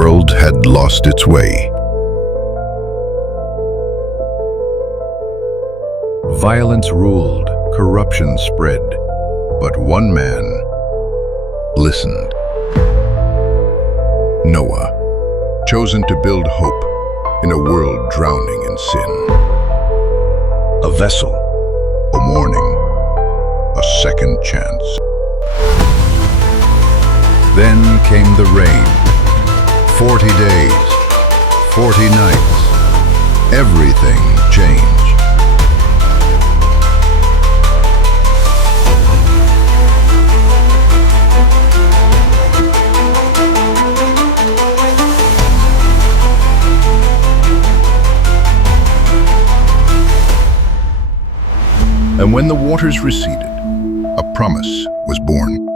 world had lost its way. Violence ruled, corruption spread, but one man listened. Noah, chosen to build hope in a world drowning in sin. A vessel, a warning, a second chance. Then came the rain. 40 days, 40 nights. Everything changed. And when the waters receded, a promise was born.